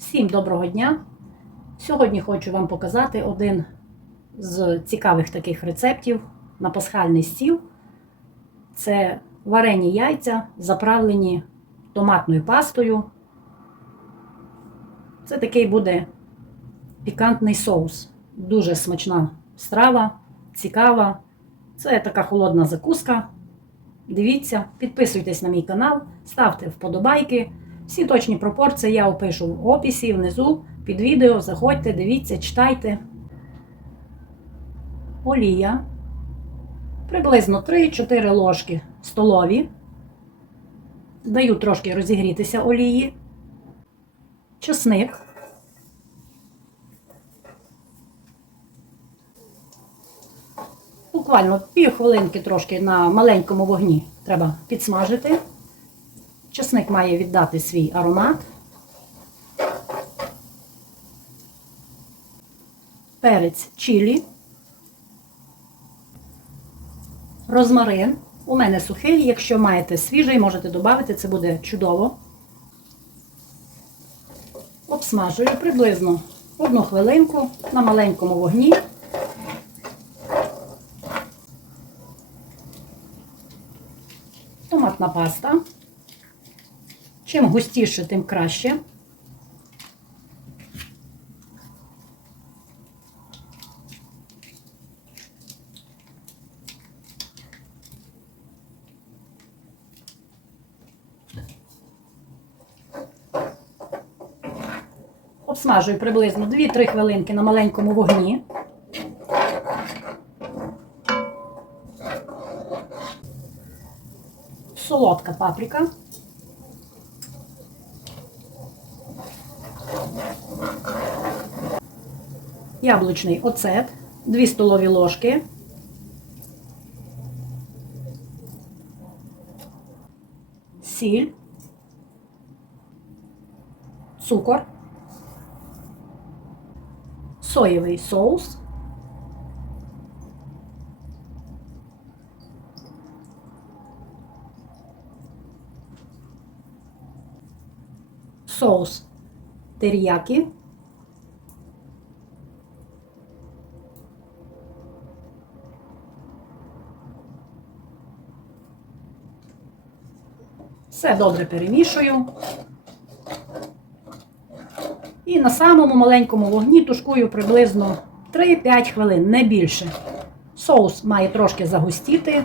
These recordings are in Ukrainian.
Всім доброго дня! Сьогодні хочу вам показати один з цікавих таких рецептів на пасхальний стіл. Це варені яйця, заправлені томатною пастою. Це такий буде пікантний соус. Дуже смачна страва, цікава. Це така холодна закуска. Дивіться, підписуйтесь на мій канал, ставте вподобайки. Всі точні пропорції я опишу в описі внизу під відео. Заходьте, дивіться, читайте. Олія. Приблизно 3-4 ложки столові. Даю трошки розігрітися олії. Чесник. Буквально пів хвилинки трошки на маленькому вогні треба підсмажити. Чесник має віддати свій аромат. Перець чилі. Розмарин. У мене сухий, якщо маєте свіжий, можете додати, це буде чудово. Обсмажую приблизно одну хвилинку на маленькому вогні. Томатна паста. Чим густіше, тим краще. Обсмажую приблизно 2-3 хвилинки на маленькому вогні. Солодка паприка. Яблучний оцет, 2 столові ложки. Сіль, цукор, соєвий соус, соус теріякі. Все добре перемішую. І на самому маленькому вогні тушкую приблизно 3-5 хвилин, не більше. Соус має трошки загустіти.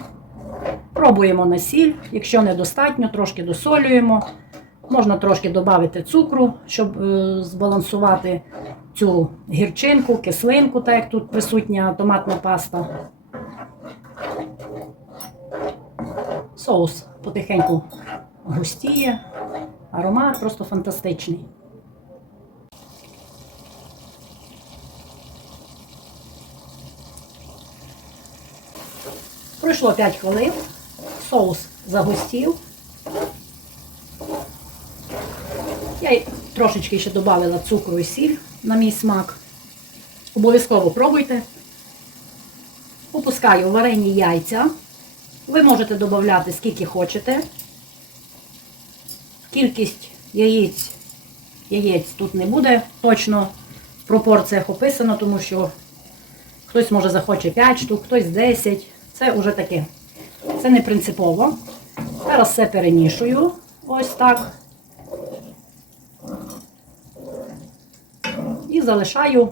Пробуємо на сіль. Якщо недостатньо, трошки досолюємо. Можна трошки додати цукру, щоб е, збалансувати цю гірчинку, кислинку, так як тут присутня томатна паста. Соус потихеньку густіє, аромат просто фантастичний. Пройшло 5 хвилин, соус загустів. Я трошечки ще додала цукру і сіль на мій смак. Обов'язково пробуйте. Опускаю варені яйця. Ви можете додати скільки хочете. Кількість яєць, яєць тут не буде точно в пропорціях описано, тому що хтось може захоче 5 штук, хтось 10. Це вже таке. Це не принципово. Зараз все перемішую. Ось так. І залишаю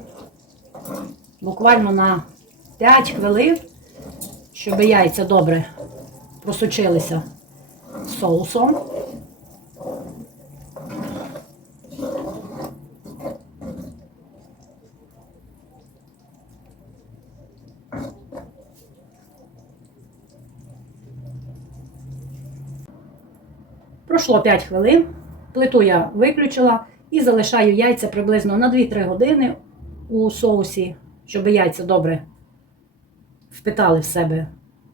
буквально на 5 хвилин, щоб яйця добре просочилися соусом. Пройшло 5 хвилин, плиту я виключила і залишаю яйця приблизно на 2-3 години у соусі, щоб яйця добре впитали в себе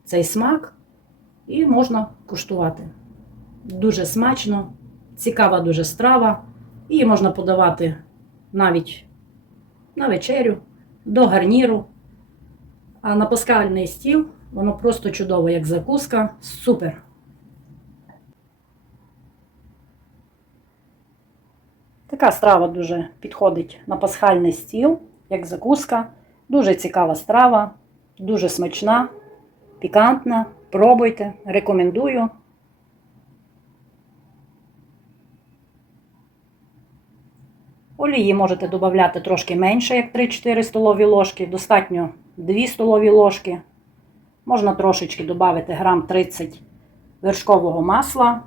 цей смак, і можна куштувати. Дуже смачно, цікава дуже страва. Її можна подавати навіть на вечерю, до гарніру. А на паскальний стіл воно просто чудово, як закуска. Супер! Така страва дуже підходить на пасхальний стіл, як закуска. Дуже цікава страва, дуже смачна, пікантна. Пробуйте, рекомендую. Олії можете додати трошки менше, як 3-4 столові ложки, достатньо 2 столові ложки. Можна трошечки додати грам 30 вершкового масла